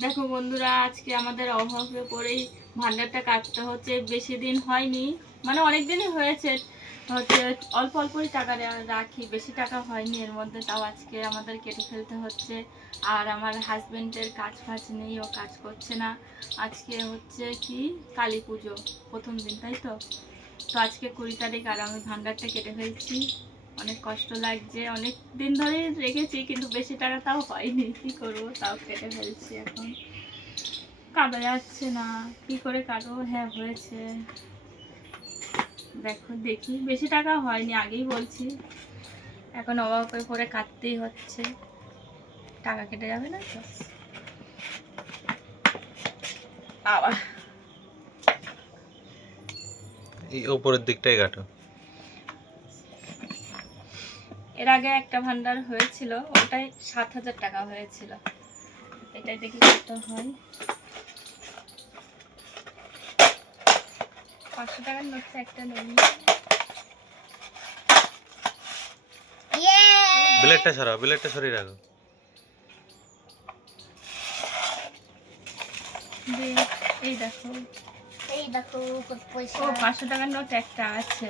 দেখো বন্ধুরা, আজকে আমাদের অভাবে পড়েই ভান্ডারটা কাটতে হচ্ছে, বেশি দিন হয়নি মানে অনেক দিনই হয়েছে। হচ্ছে অল্প অল্পই টাকা রাখি, বেশি টাকা হয়নি এর মধ্যে, তাও আজকে আমাদের কেটে ফেলতে হচ্ছে। আর আমার হাজবেন্ডের কাজ ফাজ নেই, ও কাজ করছে না। আজকে হচ্ছে কি? কালী পুজো, প্রথম দিন, তাই তো? তো আজকে কুড়ি তারিখ আর আমি ভান্ডারটা কেটে ফেলছি। অনেক কষ্ট লাগছে। অনেক দিন ধরে রেখেছি, কিন্তু বেশি টাকা তাও হয়নি কি করব? তাও কেটে ফেলছি এখন। কাটা যাচ্ছে না। কি করে কাটবো? হ্যাঁ হয়েছে। দেখো, দেখি। বেশি টাকা হয়নি, আগেই বলছি। এখন অভাবে করে কাটতেই হচ্ছে। টাকা কেটে যাবে না তো? আবার এই উপরের দিকটাই কাটো। এর আগে একটা ভান্ডার হয়েছিল ওটাই সাত হাজার টাকা হয়েছিল। এটাই দেখি কত হয়। পাঁচশো টাকার নোটটা একটা নেই। ব্লেডটা সরাও ব্লেডটা সরিয়ে রাখো। এই দেখো। এই দেখো কত পয়সা। ও পাঁচশো টাকার নোট একটা আছে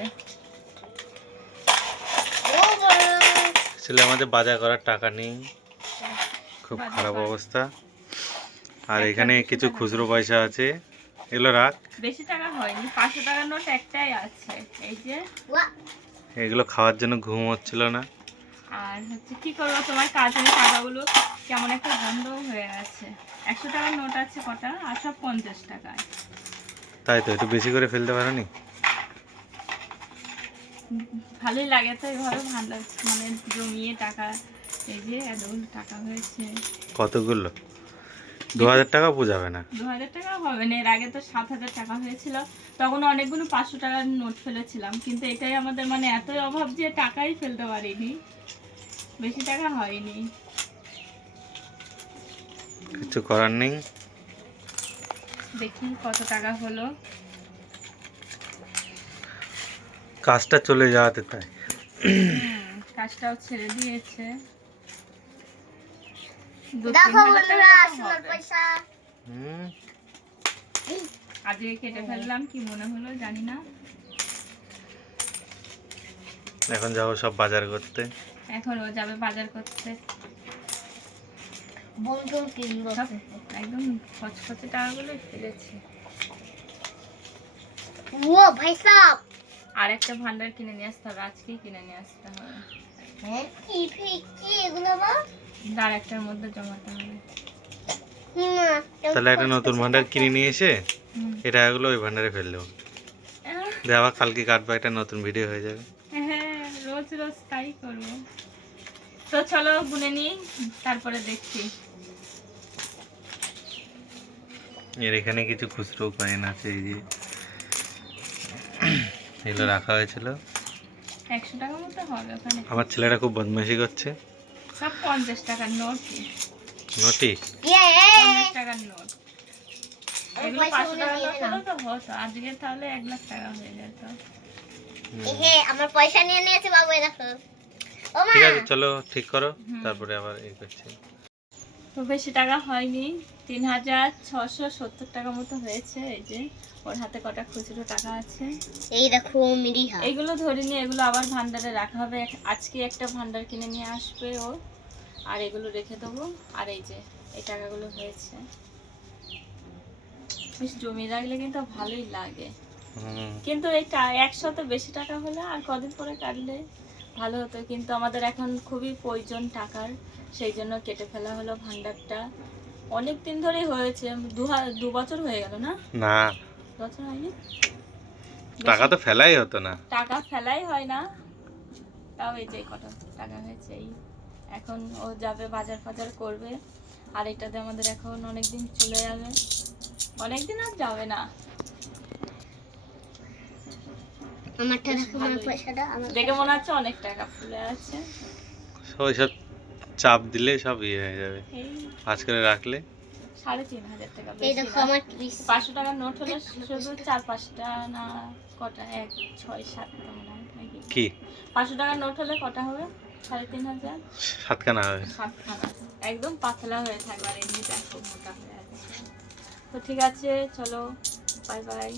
ও বাবা। ছেলে আমাদের বাজার করার টাকা নেই। খুব খারাপ অবস্থা। আর এখানে কিছু খুচরো পয়সা আছে। এগুলো রাখ। বেশি টাকা হয়নি পাঁচশো টাকার নোট একটাই আছে। এই যে। এগুলো খাওয়ার জন্য ঘুম হচ্ছিল না। আর হচ্ছে কি করব তোমার কাজের টাকাগুলো কেমন একটা বন্ধ হয়ে আছে। একশো টাকার নোট আছে কটা আর সব পঞ্চাশ টাকায়। তাই তো একটু বেশি করে ফেলতে পারো নি ভালোই লাগে তো এভাবে ভালো মানে জমিয়ে টাকা এই যে এতগুলো টাকা হয়েছে। কতগুলো? দু হাজার টাকা বোঝাবে না। দু হাজার টাকা হবে না এর আগে তো সাত হাজার টাকা হয়েছিল তখন অনেকগুলো পাঁচশো টাকার নোট ফেলেছিলাম কিন্তু এটাই আমাদের মানে এতই অভাব যে টাকাই ফেলতে পারিনি বেশি টাকা হয়নি। কিছু করার নেই? দেখি কত টাকা হলো। কাজটা চলে যাওয়াতে তাই। কাজটাও ছেড়ে দিয়েছে। দেখো বন্ধুরা। পয়সা। হুম। আজকে কেটে ফেললাম কি মনে হলো জানি না। এখন যাব সব বাজার করতে। এখন ও যাবে বাজার করতে। বন্ধু কিনবো। সব একদম কচকচে টাকাগুলো ফেলেছে। ও ভাই সাহেব আর একটা ভান্ডার কিনে নিয়ে আসতে হবে আজকেই কিনে নিয়ে আসতে হবে। হ্যাঁ কি ফি- কি এগুলো বা? আর একটার মধ্যে জমাতে হবে। তাহলে একটা নতুন ভান্ডার কিনে নিয়ে এসে ওই ভান্ডারে কালকে কাটবো একটা নতুন ভিডিও হয়ে যাবে। হ্যাঁ রোজ রোজ তাই করব। তো চলো গুনে নিই তারপরে দেখছি। এর এখানে কিছু খুচরো কয়েন আছে এই যে এগুলো রাখা হয়েছিল। একশো টাকার মতো হবে ওখানে। আমার ছেলেটা খুব বদমাইশি করছে। সব পঞ্চাশ টাকার নোট। নটি পঞ্চাশ টাকার নোট। এগুলো পাঁচশো টাকার নোট হলে তো হতো আজকে তাহলে এক লাখ টাকা হয়ে যেত। হে আমার পয়সা নিয়ে নিয়েছে বাবু দেখো। ঠিক আছে চলো ঠিক করো। তারপরে আবার এই করছি। তো বেশি টাকা হয়নি। তিন হাজার ছশো সত্তর টাকা মতো হয়েছে। এই যে ওর হাতে কটা খুচরো টাকা আছে। এই দেখো মিরিহা। এইগুলো ধরে নিয়ে এগুলো আবার ভান্ডারে রাখা হবে। আজকে একটা ভান্ডার কিনে নিয়ে আসবে ও। আর এগুলো রেখে দেবো। আর এই যে এই টাকাগুলো হয়েছে। বেশ জমি রাখলে কিন্তু ভালোই লাগে। কিন্তু এটা একসাথে বেশি টাকা হলে আর কদিন পরে কাটলে? ভালো হতো কিন্তু আমাদের এখন খুবই প্রয়োজন টাকার সেই জন্য কেটে ফেলা হলো ভান্ডারটা অনেক দিন ধরেই হয়েছে দু বছর হয়ে গেল না? না। বছর হয়নি? টাকা তো ফেলাই হতো না। টাকা ফেলাই হয় না। তাও এই যে কত টাকা হয়েছে এই এখন ও যাবে বাজার ফাজার করবে। আর এটাতে আমাদের এখন অনেক দিন চলে যাবে। অনেক দিন আর যাবে না। আমারটা দেখো আমার পয়সাটা আমার দেখে মনে হচ্ছে অনেক টাকা ফুলে আছে। ওই সব চাপ দিলে সব ইয়ে হয়ে যাবে। করে রাখলে। সাড়ে তিন হাজার টাকা এই দেখো আমার পাঁচশো টাকার নোট হলে শুধু চার পাঁচটা না কটা? এক ছয় সাতটা মনে হয় কি? পাঁচশো টাকার নোট হলে কটা হবে? সাড়ে তিন হাজার? সাতখানা হবে। সাতখানা। একদম পাতলা হয়ে থাকবে আর এমনি দেখো মোটা হয়ে আছে। তো ঠিক আছে চলো বাই বাই